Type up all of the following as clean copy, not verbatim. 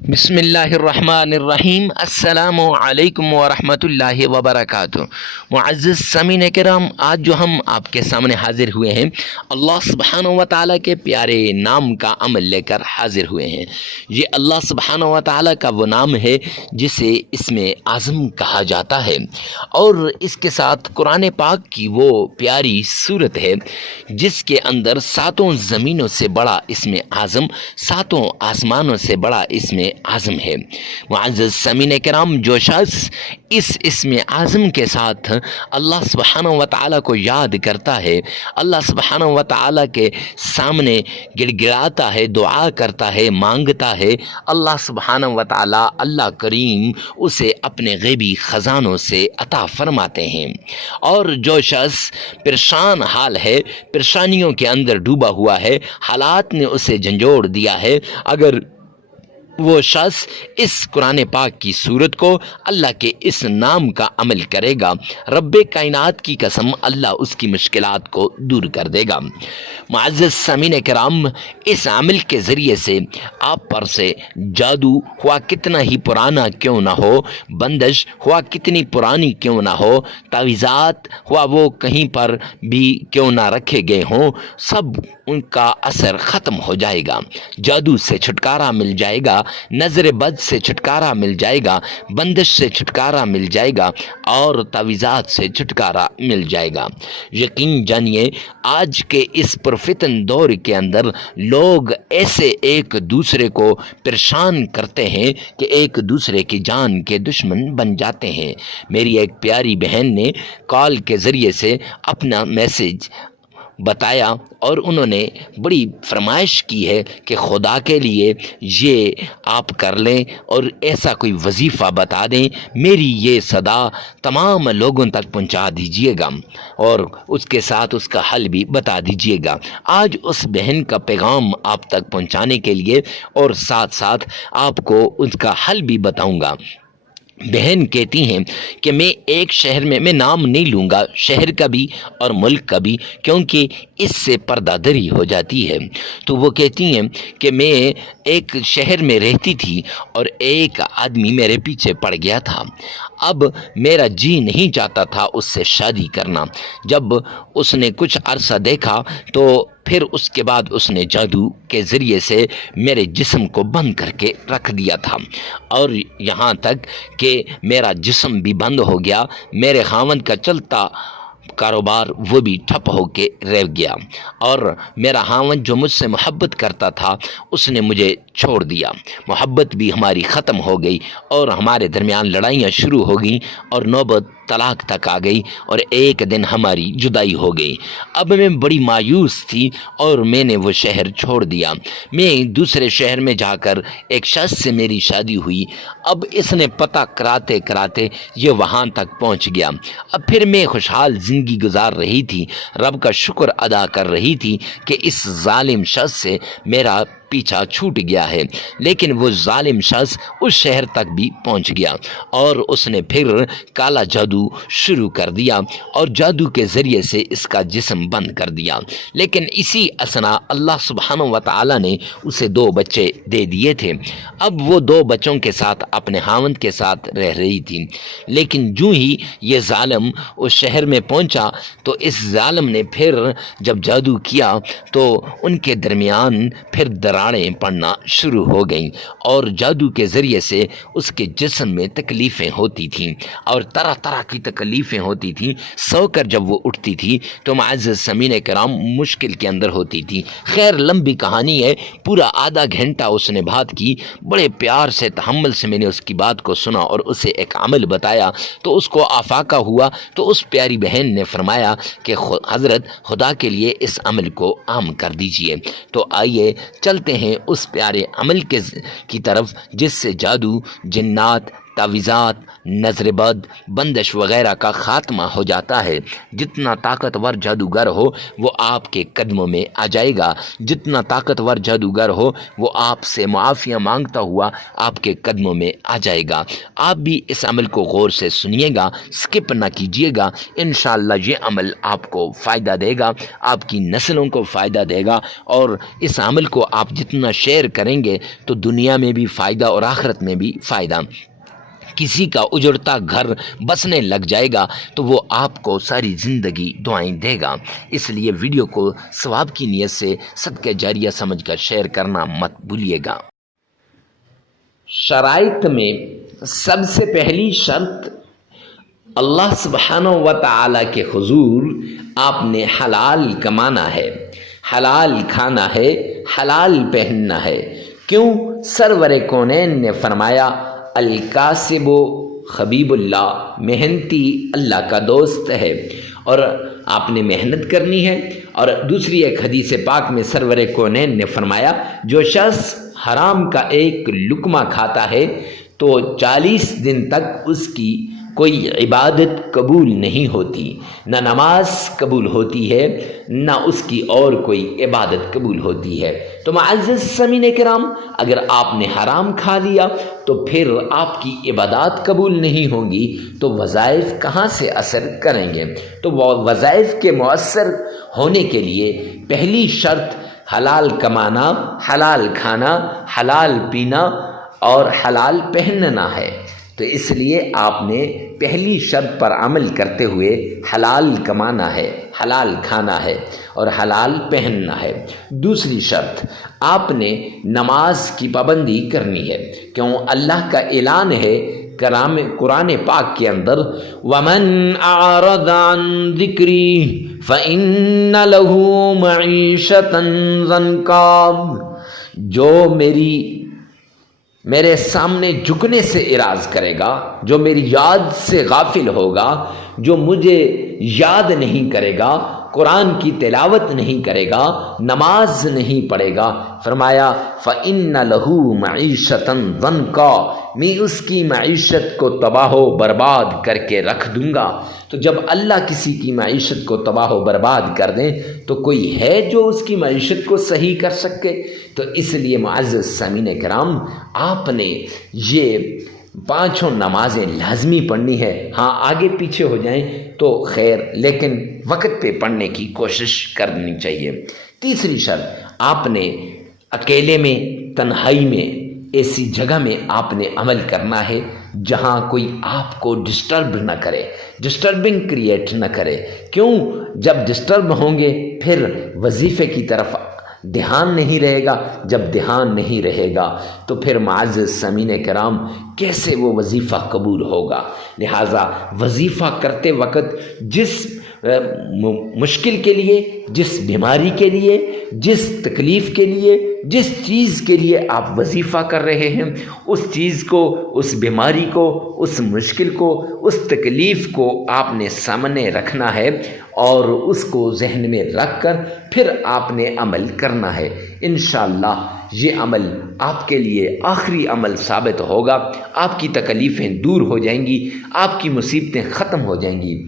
بسم اللہ الرحمن الرحیم۔ السلام علیکم ورحمۃ اللہ وبرکاتہ۔ معزز سامعین کرام، آج جو ہم آپ کے سامنے حاضر ہوئے ہیں، اللہ سبحانہ و تعالیٰ کے پیارے نام کا عمل لے کر حاضر ہوئے ہیں۔ یہ اللہ سبحانہ و تعالیٰ کا وہ نام ہے جسے اسم اعظم کہا جاتا ہے، اور اس کے ساتھ قرآن پاک کی وہ پیاری صورت ہے جس کے اندر ساتوں زمینوں سے بڑا اسم اعظم، ساتوں آسمانوں سے بڑا اسم اعظم ہے۔ معزز سامعین کرام، جو شخص اس اسم اعظم کے ساتھ اللہ سبحانہ و تعالیٰ کو یاد کرتا ہے، اللہ سبحانہ و تعالیٰ کے سامنے گڑ گڑاتا ہے، دعا کرتا ہے، مانگتا ہے، اللہ سبحانہ و تعالیٰ، اللہ کریم اسے اپنے غیبی خزانوں سے عطا فرماتے ہیں۔ اور جو شخص پریشان حال ہے، پریشانیوں کے اندر ڈوبا ہوا ہے، حالات نے اسے جھنجھوڑ دیا ہے، اگر وہ شخص اس قرآن پاک کی صورت کو، اللہ کے اس نام کا عمل کرے گا، رب کائنات کی قسم، اللہ اس کی مشکلات کو دور کر دے گا۔ معزز سامعین کرام، اس عمل کے ذریعے سے آپ پر سے جادو ہوا کتنا ہی پرانا کیوں نہ ہو، بندش ہوا کتنی پرانی کیوں نہ ہو، تعویذات ہوا وہ کہیں پر بھی کیوں نہ رکھے گئے ہوں، سب ان کا اثر ختم ہو جائے گا، جادو سے چھٹکارا مل جائے گا، نظر بد سے چھٹکارا مل جائے گا، بندش سے چھٹکارا مل جائے گا، اور تعویذات سے چھٹکارا مل جائے گا۔ یقین جانیے، آج کے اس پرفتن دور کے اندر لوگ ایسے ایک دوسرے کو پریشان کرتے ہیں کہ ایک دوسرے کی جان کے دشمن بن جاتے ہیں۔ میری ایک پیاری بہن نے کال کے ذریعے سے اپنا میسج بتایا، اور انہوں نے بڑی فرمائش کی ہے کہ خدا کے لیے یہ آپ کر لیں اور ایسا کوئی وظیفہ بتا دیں، میری یہ صدا تمام لوگوں تک پہنچا دیجیے گا، اور اس کے ساتھ اس کا حل بھی بتا دیجیے گا۔ آج اس بہن کا پیغام آپ تک پہنچانے کے لیے اور ساتھ ساتھ آپ کو اس کا حل بھی بتاؤں گا۔ بہن کہتی ہیں کہ میں ایک شہر میں نام نہیں لوں گا، شہر کا بھی اور ملک کا بھی، کیونکہ اس سے پردہ دری ہو جاتی ہے۔ تو وہ کہتی ہیں کہ میں ایک شہر میں رہتی تھی اور ایک آدمی میرے پیچھے پڑ گیا تھا، اب میرا جی نہیں چاہتا تھا اس سے شادی کرنا۔ جب اس نے کچھ عرصہ دیکھا تو پھر اس کے بعد اس نے جادو کے ذریعے سے میرے جسم کو بند کر کے رکھ دیا تھا، اور یہاں تک کہ میرا جسم بھی بند ہو گیا، میرے خاوند کا چلتا کاروبار وہ بھی ٹھپ ہو کے رہ گیا، اور میرا خاوند جو مجھ سے محبت کرتا تھا اس نے مجھے چھوڑ دیا، محبت بھی ہماری ختم ہو گئی، اور ہمارے درمیان لڑائیاں شروع ہو گئیں، اور نوبت طلاق تک آ گئی، اور ایک دن ہماری جدائی ہو گئی۔ اب میں بڑی مایوس تھی اور میں نے وہ شہر چھوڑ دیا، میں دوسرے شہر میں جا کر ایک شخص سے میری شادی ہوئی، اب اس نے پتہ کراتے کراتے یہ وہاں تک پہنچ گیا۔ اب پھر میں خوشحال زندگی گزار رہی تھی، رب کا شکر ادا کر رہی تھی کہ اس ظالم شخص سے میرا پیچھا چھوٹ گیا ہے، لیکن وہ ظالم شخص اس شہر تک بھی پہنچ گیا، اور اس نے پھر کالا جادو شروع کر دیا، اور جادو کے ذریعے سے اس کا جسم بند کر دیا۔ لیکن اسی اثنا اللہ سبحانہ و تعالیٰ نے اسے 2 بچے دے دیے تھے، اب وہ 2 بچوں کے ساتھ اپنے خاوند کے ساتھ رہ رہی تھی، لیکن جو ہی یہ ظالم اس شہر میں پہنچا تو اس ظالم نے پھر جب جادو کیا تو ان کے درمیان پھر دراڑیں پڑنا شروع ہو گئیں، اور جادو کے ذریعے سے اس کے جسم میں تکلیفیں ہوتی تھیں، اور طرح طرح کی تکلیفیں ہوتی تھیں، سو کر جب وہ اٹھتی تھی تو معزز سامعین کرام مشکل کے اندر ہوتی تھی۔ خیر، لمبی کہانی ہے، پورا آدھا گھنٹہ اس نے بات کی، بڑے پیار سے تحمل سے میں نے اس کی بات کو سنا اور اسے ایک عمل بتایا، تو اس کو آفاقہ ہوا، تو اس پیاری بہن نے فرمایا کہ حضرت خدا کے لیے اس عمل کو عام کر دیجئے۔ تو آئیے چلتے ہیں اس پیارے عمل کی طرف جس سے جادو، جنات، تعویذات، نظر بد، بندش وغیرہ کا خاتمہ ہو جاتا ہے۔ جتنا طاقتور جادوگر ہو وہ آپ کے قدموں میں آ جائے گا، جتنا طاقتور جادوگر ہو وہ آپ سے معافیاں مانگتا ہوا آپ کے قدموں میں آ جائے گا۔ آپ بھی اس عمل کو غور سے سنیے گا، سکپ نہ کیجیے گا۔ انشاءاللہ یہ عمل آپ کو فائدہ دے گا، آپ کی نسلوں کو فائدہ دے گا، اور اس عمل کو آپ جتنا شیئر کریں گے تو دنیا میں بھی فائدہ اور آخرت میں بھی فائدہ۔ کسی کا اجڑتا گھر بسنے لگ جائے گا تو وہ آپ کو ساری زندگی دعائیں دے گا۔ اس لیے ویڈیو کو ثواب کی نیت سے صدقہ جاریہ سمجھ کر شیئر کرنا مت بھولیے گا۔ شرائط میں سب سے پہلی شرط، اللہ سبحانہ و تعالی کے حضور آپ نے حلال کمانا ہے، حلال کھانا ہے، حلال پہننا ہے۔ کیوں؟ سرور کونین نے فرمایا الکاسب حبیب اللہ، محنتی اللہ کا دوست ہے، اور آپ نے محنت کرنی ہے۔ اور دوسری ایک حدیث پاک میں سرور کونین نے فرمایا جو شخص حرام کا ایک لقمہ کھاتا ہے تو 40 دن تک اس کی کوئی عبادت قبول نہیں ہوتی، نہ نماز قبول ہوتی ہے، نہ اس کی اور کوئی عبادت قبول ہوتی ہے۔ تو معزز سامعین کرام، اگر آپ نے حرام کھا لیا تو پھر آپ کی عبادات قبول نہیں ہوں گی، تو وظائف کہاں سے اثر کریں گے؟ تو وہ وظائف کے مؤثر ہونے کے لیے پہلی شرط حلال کمانا، حلال کھانا، حلال پینا اور حلال پہننا ہے۔ تو اس لیے آپ نے پہلی شرط پر عمل کرتے ہوئے حلال کمانا ہے، حلال کھانا ہے اور حلال پہننا ہے۔ دوسری شرط، آپ نے نماز کی پابندی کرنی ہے، کیوں اللہ کا اعلان ہے قرآن پاک کے اندر وَمَنْ أَعْرَضَ عَنْ ذِكْرِي فَإِنَّ لَهُ مَعِيشَةً ضَنْكًا، جو میرے سامنے جھکنے سے اعراض کرے گا، جو میری یاد سے غافل ہوگا، جو مجھے یاد نہیں کرے گا، قرآن کی تلاوت نہیں کرے گا، نماز نہیں پڑھے گا، فرمایا فَإِنَّ لَهُ مَعِيشَةً ضَنْكًا، میں اس کی معیشت کو تباہ و برباد کر کے رکھ دوں گا۔ تو جب اللہ کسی کی معیشت کو تباہ و برباد کر دیں تو کوئی ہے جو اس کی معیشت کو صحیح کر سکے؟ تو اس لیے معزز سامعین کرام، آپ نے یہ 5 نمازیں لازمی پڑھنی ہے۔ ہاں آگے پیچھے ہو جائیں تو خیر، لیکن وقت پہ پڑھنے کی کوشش کرنی چاہیے۔ تیسری شرط، آپ نے اکیلے میں، تنہائی میں، ایسی جگہ میں آپ نے عمل کرنا ہے جہاں کوئی آپ کو ڈسٹرب نہ کرے، ڈسٹربنگ کریٹ نہ کرے۔ کیوں؟ جب ڈسٹرب ہوں گے پھر وظیفے کی طرف دھیان نہیں رہے گا، جب دھیان نہیں رہے گا تو پھر معزز سامعین کرام کیسے وہ وظیفہ قبول ہوگا؟ لہٰذا وظیفہ کرتے وقت جس مشکل کے لیے، جس بیماری کے لیے، جس تکلیف کے لیے، جس چیز کے لیے آپ وظیفہ کر رہے ہیں، اس چیز کو، اس بیماری کو، اس مشکل کو، اس تکلیف کو آپ نے سامنے رکھنا ہے اور اس کو ذہن میں رکھ کر پھر آپ نے عمل کرنا ہے۔ انشاءاللہ یہ عمل آپ کے لیے آخری عمل ثابت ہوگا، آپ کی تکلیفیں دور ہو جائیں گی، آپ کی مصیبتیں ختم ہو جائیں گی۔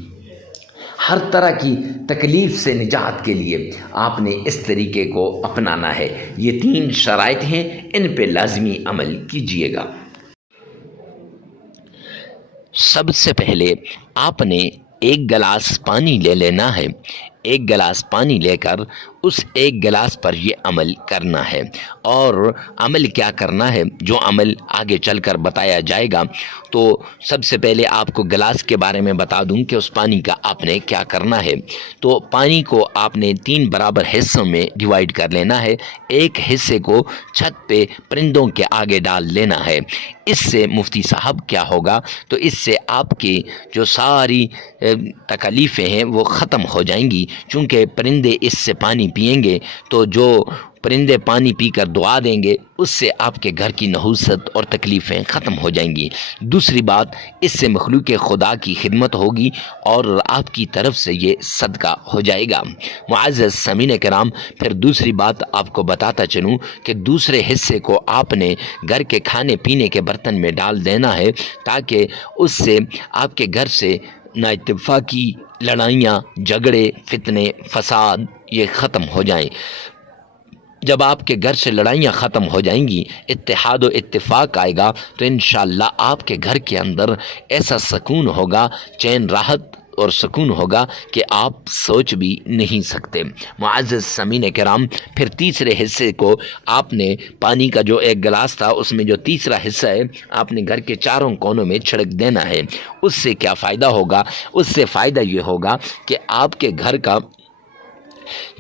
ہر طرح کی تکلیف سے نجات کے لیے آپ نے اس طریقے کو اپنانا ہے۔ یہ 3 شرائط ہیں، ان پہ لازمی عمل کیجیے گا۔ سب سے پہلے آپ نے 1 گلاس پانی لے لینا ہے۔ 1 گلاس پانی لے کر اس 1 گلاس پر یہ عمل کرنا ہے۔ اور عمل کیا کرنا ہے، جو عمل آگے چل کر بتایا جائے گا، تو سب سے پہلے آپ کو گلاس کے بارے میں بتا دوں کہ اس پانی کا آپ نے کیا کرنا ہے۔ تو پانی کو آپ نے 3 برابر حصوں میں ڈیوائیڈ کر لینا ہے۔ ایک حصے کو چھت پہ پرندوں کے آگے ڈال لینا ہے۔ اس سے مفتی صاحب کیا ہوگا، تو اس سے آپ کی جو ساری تکلیفیں ہیں وہ ختم ہو جائیں گی، چونکہ پرندے اس سے پانی پئیں گے تو جو پرندے پانی پی کر دعا دیں گے، اس سے آپ کے گھر کی نحوست اور تکلیفیں ختم ہو جائیں گی۔ دوسری بات، اس سے مخلوق خدا کی خدمت ہوگی اور آپ کی طرف سے یہ صدقہ ہو جائے گا۔ معزز سامعین کرام، پھر دوسری بات آپ کو بتاتا چلوں کہ دوسرے حصے کو آپ نے گھر کے کھانے پینے کے برتن میں ڈال دینا ہے، تاکہ اس سے آپ کے گھر سے نا اتفاقی، لڑائیاں، جھگڑے، فتنے، فساد یہ ختم ہو جائیں۔ جب آپ کے گھر سے لڑائیاں ختم ہو جائیں گی، اتحاد و اتفاق آئے گا، تو انشاءاللہ آپ کے گھر کے اندر ایسا سکون ہوگا، چین، راحت اور سکون ہوگا کہ آپ سوچ بھی نہیں سکتے۔ معزز سامعین کرام، پھر تیسرے حصے کو آپ نے پانی کا جو ایک گلاس تھا، اس میں جو تیسرا حصہ ہے، آپ نے گھر کے چاروں کونوں میں چھڑک دینا ہے۔ اس سے کیا فائدہ ہوگا؟ اس سے فائدہ یہ ہوگا کہ آپ کے گھر کا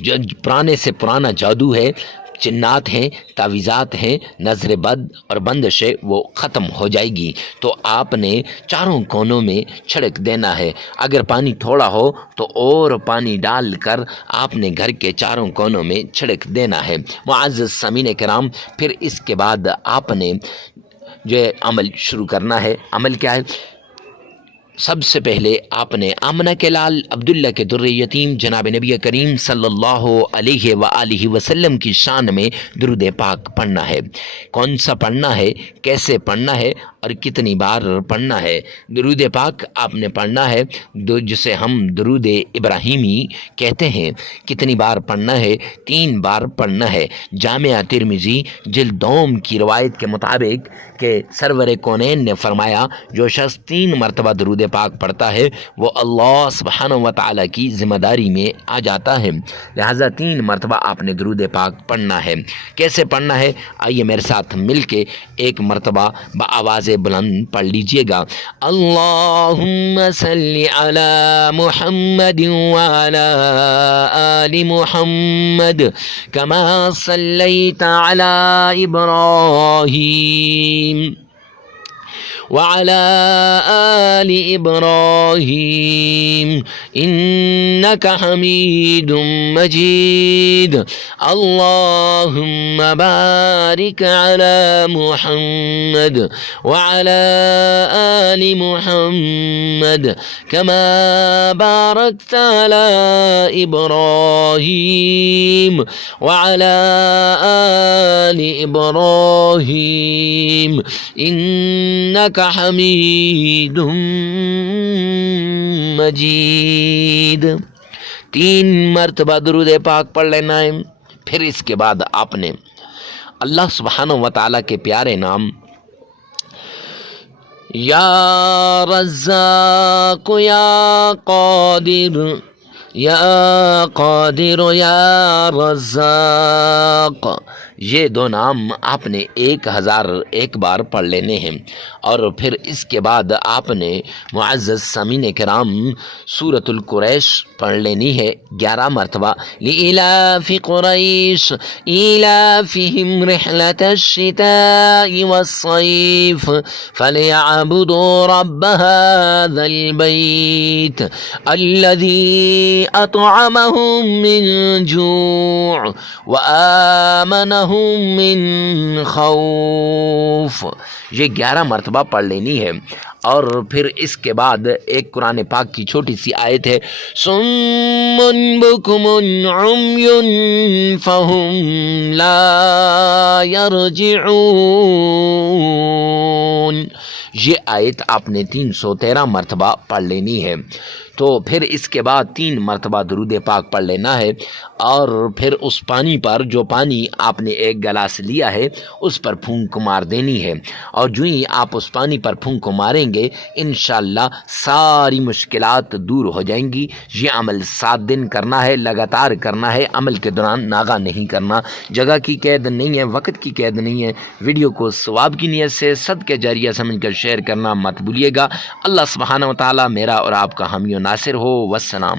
جو پرانے سے پرانا جادو ہے، جنات ہیں، تعویذات ہیں، نظر بد اور بندش ہے، وہ ختم ہو جائے گی۔ تو آپ نے چاروں کونوں میں چھڑک دینا ہے۔ اگر پانی تھوڑا ہو تو اور پانی ڈال کر آپ نے گھر کے چاروں کونوں میں چھڑک دینا ہے۔ معزز سامعین کرام، پھر اس کے بعد آپ نے جو عمل شروع کرنا ہے۔ عمل کیا ہے؟ سب سے پہلے آپ نے آمنہ کے لال عبداللہ کے در یتیم جناب نبی کریم صلی اللہ علیہ وآلہ وسلم کی شان میں درود پاک پڑھنا ہے۔ کون سا پڑھنا ہے، کیسے پڑھنا ہے اور کتنی بار پڑھنا ہے؟ درود پاک آپ نے پڑھنا ہے جسے ہم درود ابراہیمی کہتے ہیں۔ کتنی بار پڑھنا ہے؟ 3 بار پڑھنا ہے۔ جامعہ ترمذی جلد دوم کی روایت کے مطابق کہ سرور کونین نے فرمایا، جو شخص 3 مرتبہ درود پاک پڑھتا ہے وہ اللہ سبحانہ و تعالی کی ذمہ داری میں آ جاتا ہے۔ لہذا 3 مرتبہ آپ نے درود پاک پڑھنا ہے۔ کیسے پڑھنا ہے؟ آئیے میرے ساتھ مل کے ایک مرتبہ بآواز بلند پڑھ لیجئے گا۔ اللہم صلی علی محمد وعلی آل محمد کما صلیت علی ابراہیم وعلى آل إبراهيم إنك حميد مجيد اللهم بارك على محمد وعلى آل محمد كما باركت على إبراهيم وعلى آل إبراهيم إنك حمید مجید۔ 3 مرتبہ درود پاک پڑھ لینا ہے۔ پھر اس کے بعد آپ نے اللہ سبحانہ و تعالیٰ کے پیارے نام یا رزاق یا قادر یا قادر یا رزاق، یہ 2 نام آپ نے 1001 بار پڑھ لینے ہیں۔ اور پھر اس کے بعد آپ نے معزز سامعین کرام سورۃ القریش پڑھ لینی ہے 11 مرتبہ۔ لإلاف قریش إلافهم رحلة الشتاء والصيف فليعبدوا رب هذا البيت الذي أطعمهم من جوع وآمنهم من خوف، یہ 11 مرتبہ پڑھ لینی ہے۔ اور پھر اس کے بعد ایک قرآن پاک کی چھوٹی سی آیت ہے، صم بکم عمی فہم لا یرجعون، یہ آیت آپ نے 313 مرتبہ پڑھ لینی ہے۔ تو پھر اس کے بعد 3 مرتبہ درود پاک پڑھ لینا ہے، اور پھر اس پانی پر، جو پانی آپ نے ایک گلاس لیا ہے، اس پر پھونک مار دینی ہے۔ اور جو ہی آپ اس پانی پر پھونک ماریں گے، انشاءاللہ ساری مشکلات دور ہو جائیں گی۔ یہ عمل 7 دن کرنا ہے، لگاتار کرنا ہے۔ عمل کے دوران ناغہ نہیں کرنا، جگہ کی قید نہیں ہے، وقت کی قید نہیں ہے۔ ویڈیو کو ثواب کی نیت سے صدقہ جاریہ سمجھ کر شیئر کرنا مت بھولیے گا۔ اللہ سبحانہ و تعالی میرا اور آپ کا حامی و ناصر ہو۔ والسلام۔